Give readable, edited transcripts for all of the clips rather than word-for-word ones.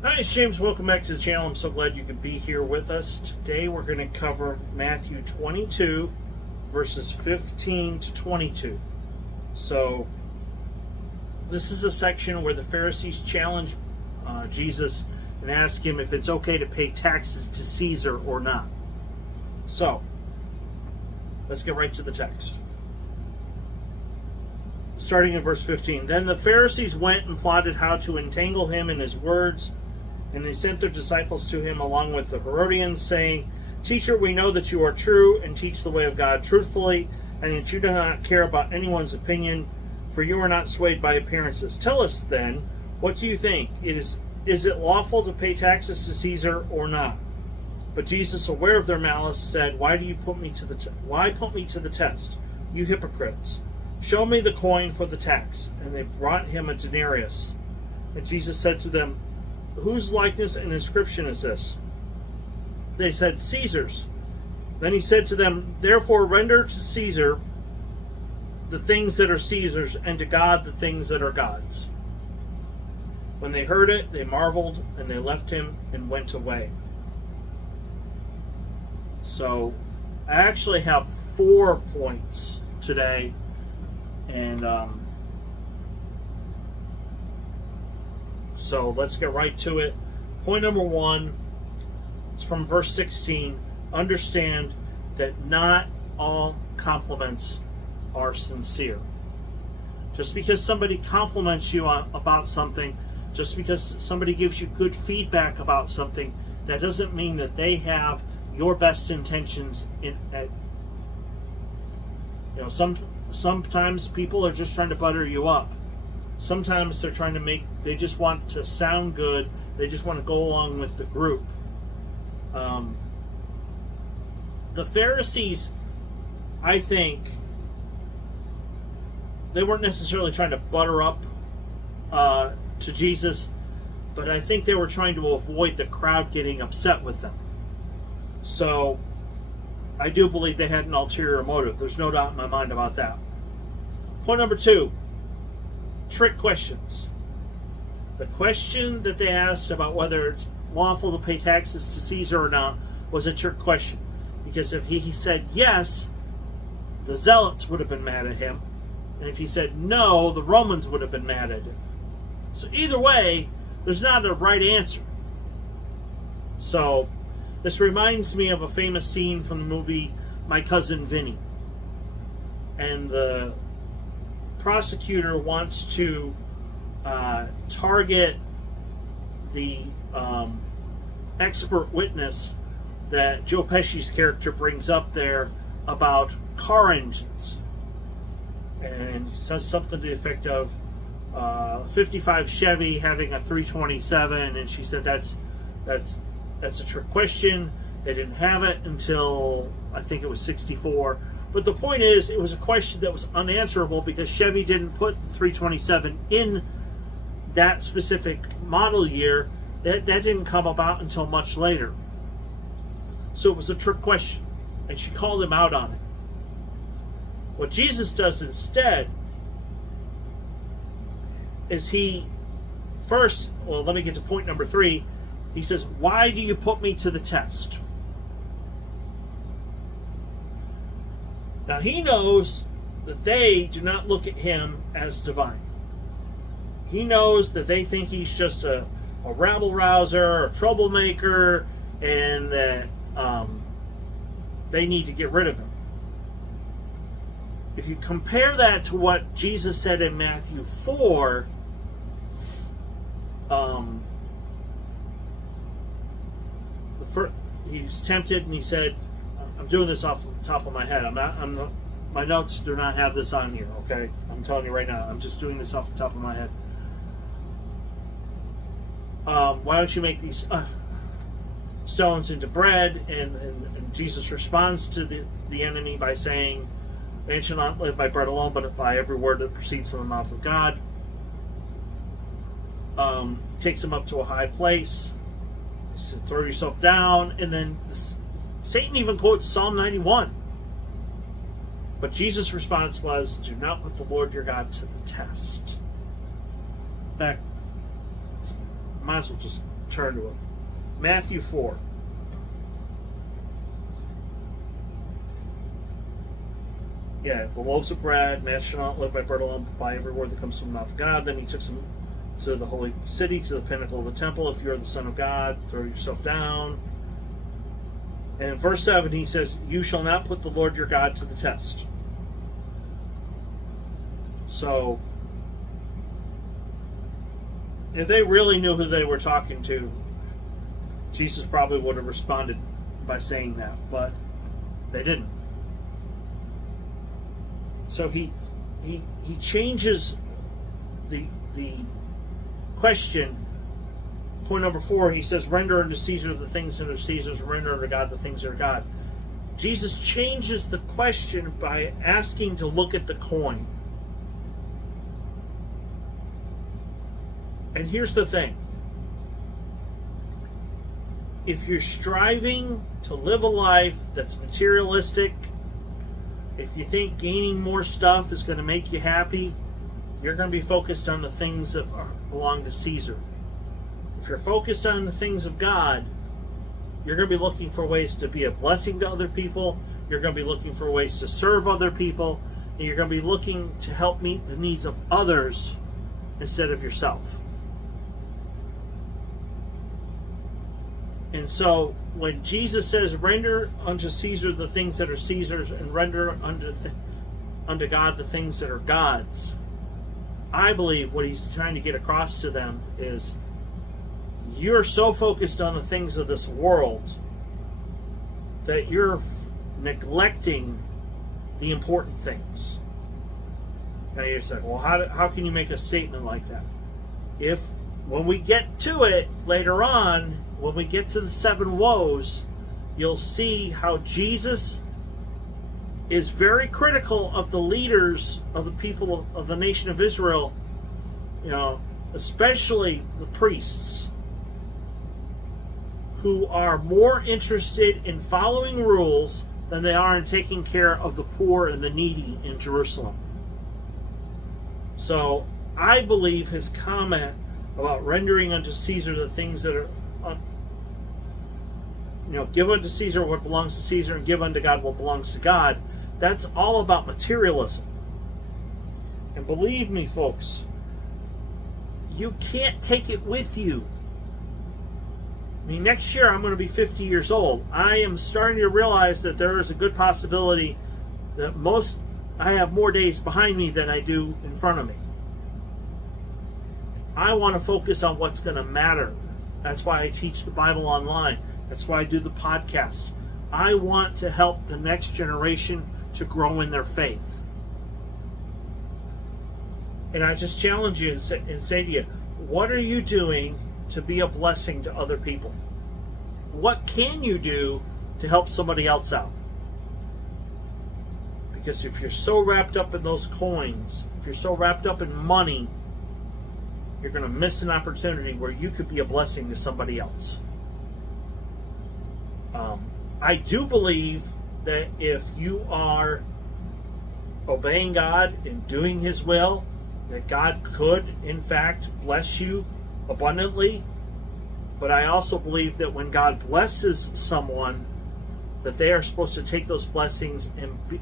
Hi, it's James. Welcome back to the channel. I'm so glad you could be here with us. Today we're going to cover Matthew 22, verses 15 to 22. So, this is a section where the Pharisees challenge Jesus and ask him if it's okay to pay taxes to Caesar or not. So, let's get right to the text. Starting in verse 15. Then the Pharisees went and plotted how to entangle him in his words. And they sent their disciples to him along with the Herodians, saying, Teacher, we know that you are true and teach the way of God truthfully, and that you do not care about anyone's opinion, for you are not swayed by appearances. Tell us then, what do you think? Is it lawful to pay taxes to Caesar or not? But Jesus, aware of their malice, said, Why put me to the test, you hypocrites? Show me the coin for the tax. And they brought him a denarius. And Jesus said to them, Whose likeness and inscription is this? They said, Caesar's. Then he said to them, Therefore render to Caesar the things that are Caesar's, and to God the things that are God's. When they heard it, they marveled, and they left him and went away. So, I actually have 4 points today, and so let's get right to it. Point number 1 is from verse 16. Understand that not all compliments are sincere. Just because somebody compliments you about something, just because somebody gives you good feedback about something, that doesn't mean that they have your best intentions sometimes people are just trying to butter you up. Sometimes they just want to sound good. They just want to go along with the group. The Pharisees, I think, they weren't necessarily trying to butter up to Jesus, but I think they were trying to avoid the crowd getting upset with them. So, I do believe they had an ulterior motive. There's no doubt in my mind about that. Point number 2. Trick questions. The question that they asked about whether it's lawful to pay taxes to Caesar or not was a trick question. Because if he said yes, the Zealots would have been mad at him. And if he said no, the Romans would have been mad at him. So either way, there's not a right answer. So this reminds me of a famous scene from the movie My Cousin Vinny. And the prosecutor wants to target the expert witness that Joe Pesci's character brings up there about car engines, and he says something to the effect of 55 Chevy having a 327, and she said that's a trick question. They didn't have it until I think it was 64. But the point is, it was a question that was unanswerable because Chevy didn't put the 327 in that specific model year. That didn't come about until much later. So it was a trick question, and she called him out on it. What Jesus does instead is let me get to point number 3. He says, Why do you put me to the test? Now, he knows that they do not look at him as divine. He knows that they think he's just a rabble-rouser, a troublemaker, and that they need to get rid of him. If you compare that to what Jesus said in Matthew 4, he was tempted and he said, I'm doing this off the top of my head. My notes do not have this on here, okay? I'm telling you right now. I'm just doing this off the top of my head. Why don't you make these stones into bread? And Jesus responds to the enemy by saying, Man shall not live by bread alone, but by every word that proceeds from the mouth of God. Takes him up to a high place. So throw yourself down, and then Satan even quotes Psalm 91. But Jesus' response was, do not put the Lord your God to the test. In fact, I might as well just turn to him. Matthew 4. Yeah, the loaves of bread, man shall not live by bread alone, but by every word that comes from the mouth of God. Then he took some to the holy city, to the pinnacle of the temple. If you are the Son of God, throw yourself down. And in verse 7, he says, you shall not put the Lord your God to the test. So, if they really knew who they were talking to, Jesus probably would have responded by saying that, but they didn't. So he changes the question. Point number 4, he says, render unto Caesar the things that are Caesar's, render unto God the things that are God. Jesus changes the question by asking to look at the coin. And here's the thing. If you're striving to live a life that's materialistic, if you think gaining more stuff is going to make you happy, you're going to be focused on the things that belong to Caesar. If you're focused on the things of God, you're going to be looking for ways to be a blessing to other people. You're going to be looking for ways to serve other people. And you're going to be looking to help meet the needs of others instead of yourself. And so when Jesus says, render unto Caesar the things that are Caesar's and render unto God the things that are God's, I believe what he's trying to get across to them is, you're so focused on the things of this world that you're neglecting the important things. Now you're saying, well, how can you make a statement like that? If when we get to it later on, when we get to the 7 woes, you'll see how Jesus is very critical of the leaders of the people of the nation of Israel, especially the priests, who are more interested in following rules than they are in taking care of the poor and the needy in Jerusalem. So I believe his comment about rendering unto Caesar the things that are, give unto Caesar what belongs to Caesar and give unto God what belongs to God, that's all about materialism. And believe me, folks, you can't take it with you. I mean, next year I'm going to be 50 years old. I am starting to realize that there is a good possibility that I have more days behind me than I do in front of me. I want to focus on what's going to matter. That's why I teach the Bible online. That's why I do the podcast. I want to help the next generation to grow in their faith. And I just challenge you and say to you, what are you doing to be a blessing to other people? What can you do to help somebody else out? Because if you're so wrapped up in those coins, if you're so wrapped up in money, you're going to miss an opportunity where you could be a blessing to somebody else. I do believe that if you are obeying God and doing his will, that God could, in fact, bless you abundantly. But I also believe that when God blesses someone, that they are supposed to take those blessings and be,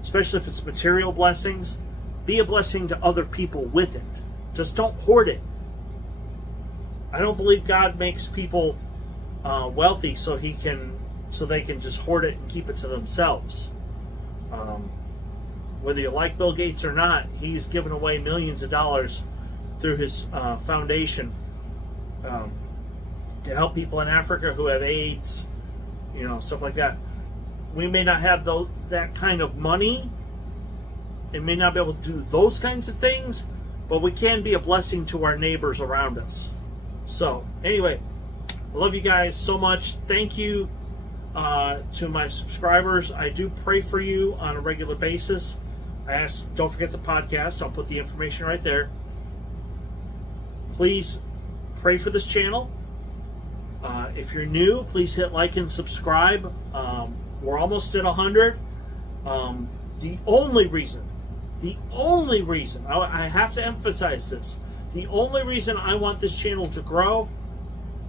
especially if it's material blessings, be a blessing to other people with it. Just don't hoard it. I don't believe God makes people wealthy so they can just hoard it and keep it to themselves. Whether you like Bill Gates or not, he's given away millions of dollars through his foundation to help people in Africa who have AIDS, stuff like that. We may not have that kind of money and may not be able to do those kinds of things, but we can be a blessing to our neighbors around us. So, anyway, I love you guys so much. Thank you to my subscribers. I do pray for you on a regular basis. Don't forget the podcast. I'll put the information right there. Please pray for this channel. If you're new, please hit like and subscribe. We're almost at 100. The only reason, I have to emphasize this, the only reason I want this channel to grow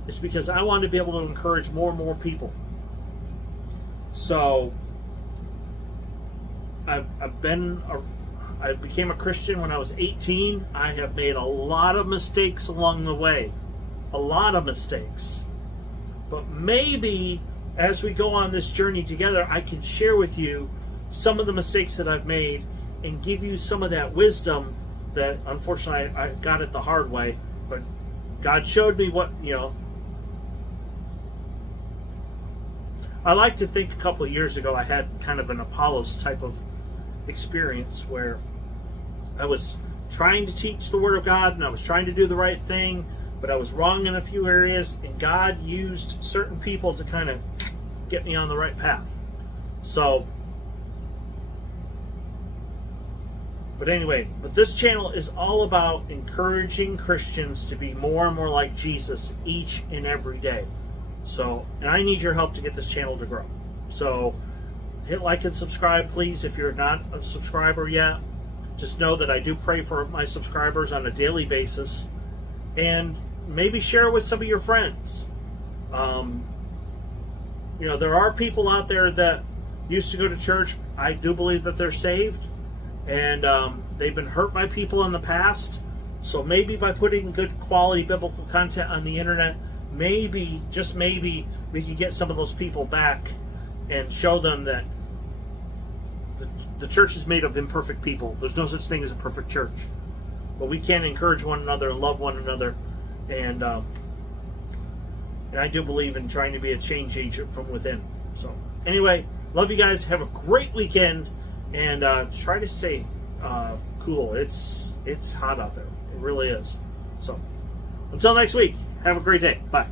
is because I want to be able to encourage more and more people. So I became a Christian when I was 18. I have made a lot of mistakes along the way. A lot of mistakes. But maybe as we go on this journey together, I can share with you some of the mistakes that I've made and give you some of that wisdom that unfortunately I got it the hard way. But God showed me what, I like to think a couple of years ago I had kind of an Apollos type of experience where I was trying to teach the Word of God and I was trying to do the right thing, but I was wrong in a few areas, and God used certain people to kind of get me on the right path. So, but this channel is all about encouraging Christians to be more and more like Jesus each and every day. So, and I need your help to get this channel to grow. So, hit like and subscribe, please, if you're not a subscriber yet. Just know that I do pray for my subscribers on a daily basis. And maybe share it with some of your friends. There are people out there that used to go to church. I do believe that they're saved. And they've been hurt by people in the past. So maybe by putting good quality biblical content on the internet, maybe, just maybe, we can get some of those people back and show them that the church is made of imperfect people. There's no such thing as a perfect church. But we can encourage one another and love one another. And I do believe in trying to be a change agent from within. So anyway, love you guys. Have a great weekend. And try to stay cool. It's hot out there. It really is. So until next week, have a great day. Bye.